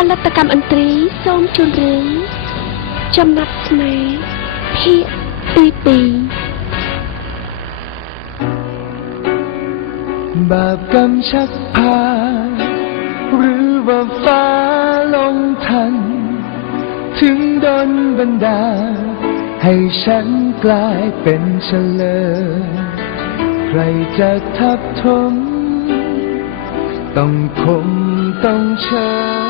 ផលិតកម្មឥន្ទ្រីសូមជូនរឿងចំណាប់ស្នេហ៍ភាគទី2บาปกรรมชักพาหรือว่าฟ้าลงทันถึงดลบันดาลให้ฉันกลายเป็นเฉลยใครจะทับถมต้องคมต้องเชย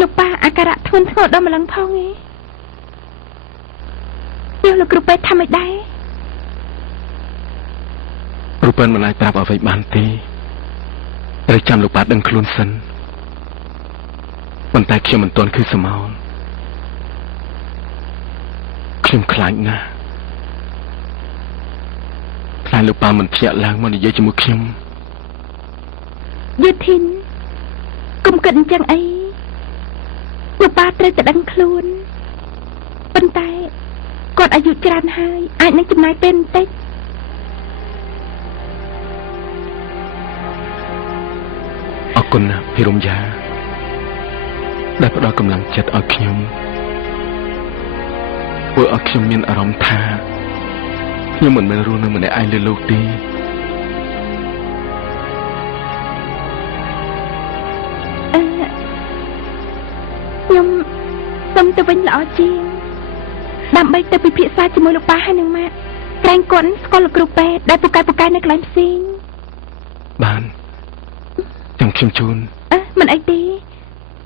លោកប៉ាអាការៈធ្ងន់ធ្ងរដល់ម្លឹងផងឯងយកលោកគ្រូពេទ្យថាមិនដែរគ្រូពេទ្យមិនអាចប្រាប់អ្វីបានទេត្រូវចាំលោកប៉ាដឹងខ្លួនសិនប៉ុន្តែខ្ញុំមិនទាន់គឺសមោលខ្ញុំខ្លាចណាស់ខ្លាចលោកប៉ាមិនភ្ញាក់ឡើងមកនិយាយជាមួយខ្ញុំយូធីនកុំគិតអញ្ចឹងអីលោកប៉ាត្រូវតែដឹងខ្លួនប៉ុន្តែគាត់អាយុច្រើនហើយអាចនឹងចំណាយពេលបន្តិចអរគុណណាស់ភិរមយាដែលផ្ដល់កម្លាំងចិត្តឲ្យខ្ញុំធ្វើឲ្យខ្ញុំមានអារម្មណ៍ថាខ្ញុំមិនមែនរស់នៅម្នាក់ឯងលើលោកទេខ្ញុំសុំទៅវិញល្អជាងដើម្បីទៅពិភាក្សាជាមួយលោកប៉ាហើយនឹងម៉ាក់ក្រែងគាត់ស្គាល់លោកគ្រូពេទ្យដែលពូកែនៅកន្លែងផ្សេងបានចាំខ្ញុំជូនមិនអីទេ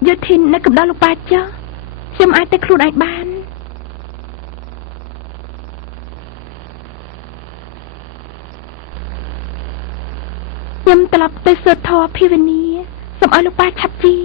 យុធីននៅកំដរលោកប៉ាចុះខ្ញុំអាចទៅខ្លួនឯងបានខ្ញុំត្រឡប់ទៅសូត្រធម៌ភាវនាសូមឲ្យលោកប៉ាឆាប់ជា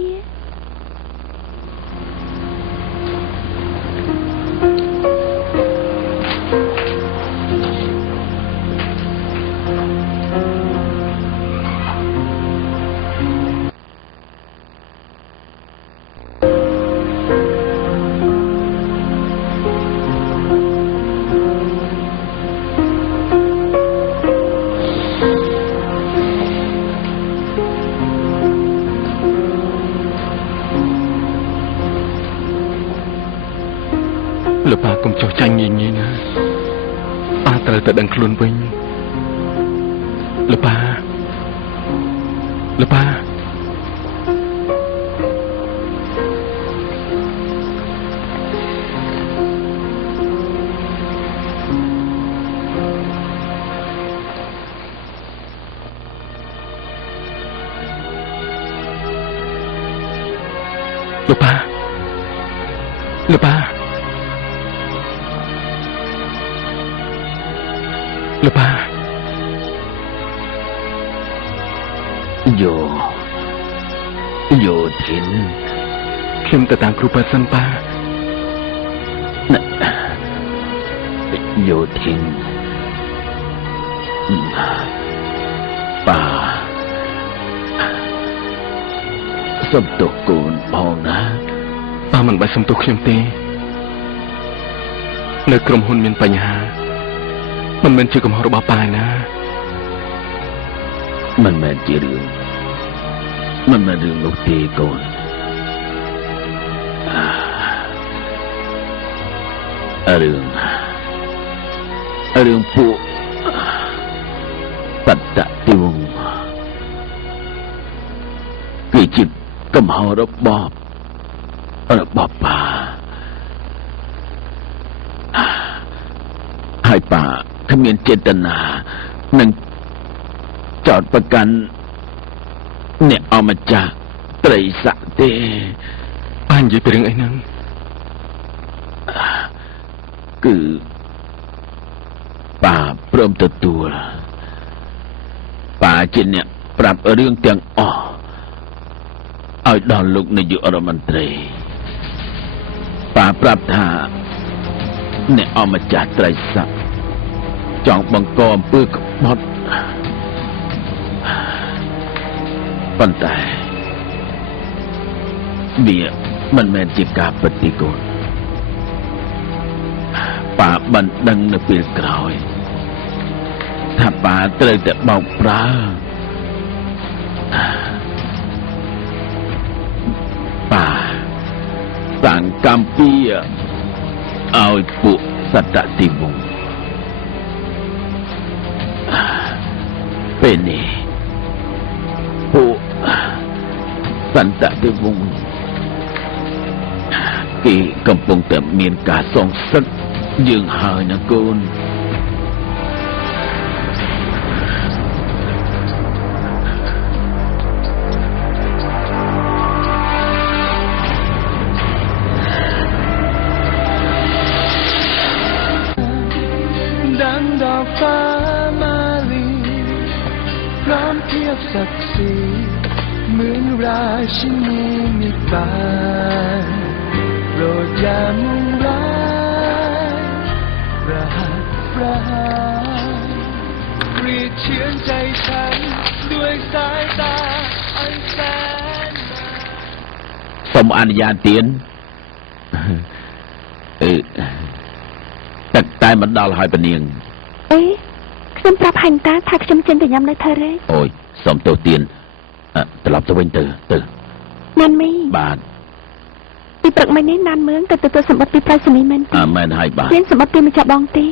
លោកប៉ាកុំចុះចាញ់ងាយងាយណាប៉ាត្រូវតែដឹងខ្លួនវិញលោកប៉ាលោកប៉ាលោកប៉ាលោកប៉ាលោកប៉ាយោធីនខ្ញុំទៅតាមគ្រូពេទ្យសិនប៉ាយោធីនប៉ាសុំទោសកូនផងណាប៉ាមិនបាច់សុំទោសខ្ញុំទេនៅក្រុមហ៊ុនមានបញ្ហាមិនមែនជាកំហុសរបស់ប៉ាណាមិនមែនជារឿងនោះទេកូនរឿងពួកបតតិវងគឺជាកំហុសរបស់ប៉ាហើយប៉ាគ្មានចេតនានឹងចោទប្រកាន់អ្នកអម្ចាស់ត្រីស័កទេប៉ានិយាយពីរឿងអីហ្នឹងគឺប៉ាព្រមទទួលប៉ាជាអ្នកប្រាប់រឿងទាំងអស់ឲ្យដល់លោកនាយករដ្ឋមន្ត្រីប៉ាប្រាប់ថាអ្នកអម្ចាស់ត្រីស័កចង់បង្កអំពើក្បត់ ប៉ុន្តែវាមិនមែនជាការពិតទេកូនប៉ាបានដឹងនៅពេលក្រោយថាប៉ាត្រូវតែបោកប្រើប៉ាសាងកម្មពីឲ្យពួកសត្វទីវងពេលនេះពួកសន្តតិវងศ์គេកំពុងតែមានការសងសឹកយើងហើយណាកូនดังดอกฟ้ามาลีพร้อมเทียบศักดิ์ศรีเหมือนราชินีมิตรโปรดอย่ามุ่งร้ายประหัตประหารกรีดเชือนใจฉันด้วยสายตาอันแสนសូមអនុញ្ញាតទៀនទឹកតែមិនដល់ហើយពនាងអេខ្ញុំប្រាប់ហាញ់តាថាខ្ញុំចិនទៅញ៉ាំនៅថេរ៉េអូយសូមទោសទៀនត្រឡប់ទៅវិញទៅមែនមីបាទពីព្រឹកមិញនេះណានមឿងទៅទទួលសម្បត្តិពីប្រៃសណីមែនមែនហើយបាទមានសម្បត្តិពីម្ចាស់បងទេ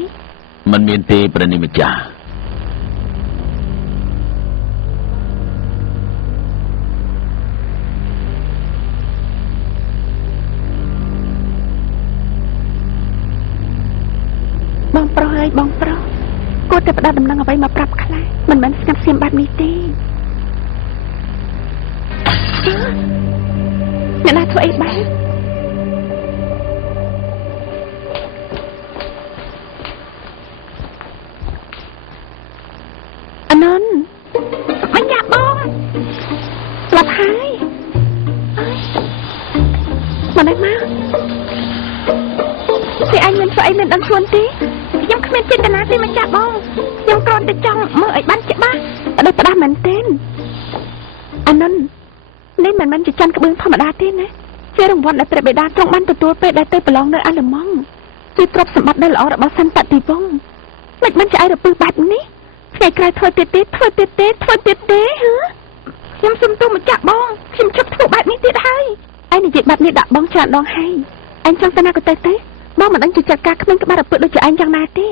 មិនមានទេព្រះនាងម្ចាស់បងប្រុសហើយបងប្រុសគួរតែផ្ដោតដំណឹងអ្វីមកប្រាប់ខ្លះមិនមែនស្ងាត់ស្ងៀមបែបនេះទេអ្នកណាធ្វើអីបែបអនន្តមិនយ៉ាបងស្លាប់ហើយមកនេះមកពីអញមិនធ្វើអីមិនដឹងខ្លួនទេខ្ញុំគ្មានចេតនាទេម្ចាស់បងខ្ញុំគ្រាន់តែចង់មើលឲ្យបានច្បាស់ដល់ផ្ដាស់មែនទេអានន្តនេះមិនមែនជាច័ន្ទក្បឿងធម្មតាទេណាជារង្វាន់ដែលព្រះបិតាទ្រង់បានទទួលពេលដែលទៅប្រឡងនៅអាល្លឺម៉ង់ជាទ្រព្យសម្បត្តិដ៏ល្អរបស់សន្តតិវង្សមិនបានឆ្អែតរពឹសបែបនេះថ្ងៃក្រោយធ្វើទៀតទេហឺខ្ញុំសុំទោសម្ចាស់បងខ្ញុំជប់ធ្វើបែបនេះទៀតហើយឯងនិយាយបែបនេះដាក់បងច្រើនដងហើយឯងចង់ទៅណាក៏ទៅបងមិនដឹងជាចាត់ការគ្មានក្បាត់រពឹសដូចជាឯងយ៉ាងណាទេ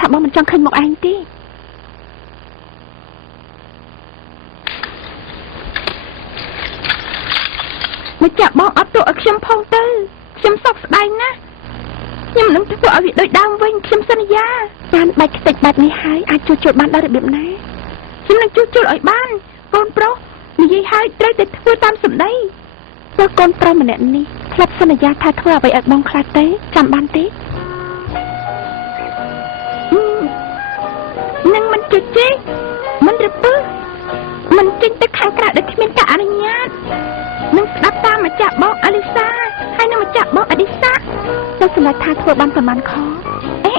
ថាបងមិនចង់ឃើញមុខឯងទេមកចាក់បងអត់ទោះឲ្យខ្ញុំផងទៅខ្ញុំសោកស្ដាយណាស់ខ្ញុំនឹងធ្វើឲ្យវាដូចដើមវិញខ្ញុំសន្យាបានបាច់ខ្ទេចបែបនេះហើយអាចជួសជុលបានដល់របៀបណាខ្ញុំនឹងជួសជុលឲ្យបានកូនប្រុសនិយាយហើយត្រូវតែធ្វើតាមសម្ដីព្រោះកូនប្រុសម្នាក់នេះធ្លាប់សន្យាថាធ្វើអ្វីឲ្យបងខ្លាចទេចាំបានទេនឹងមិនជជែកមិនរពឹសមិនចេញទៅខាងក្រៅដោយគ្មានការអនុញ្ញាតនឹងស្ដាប់តាមម្ចាស់បងអលីសាហើយនឹងម្ចាស់បងអឌីសាទៅសម្រាប់ថាធ្វើបានប្រមាណខអេ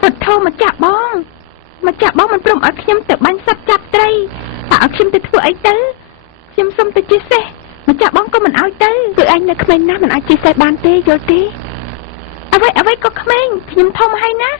ពុទ្ធោម្ចាស់បងមិនព្រមឲ្យខ្ញុំទៅបាញ់សត្វចាប់ត្រីតែឲ្យខ្ញុំទៅធ្វើអីទៅខ្ញុំសុំទៅជិះសេះម្ចាស់បងក៏មិនឲ្យទៅគឺអញនៅក្មេងណាស់មិនអាចជិះសេះបានទេយល់ទេអ្វីក៏ក្មេងខ្ញុំធំហើយណា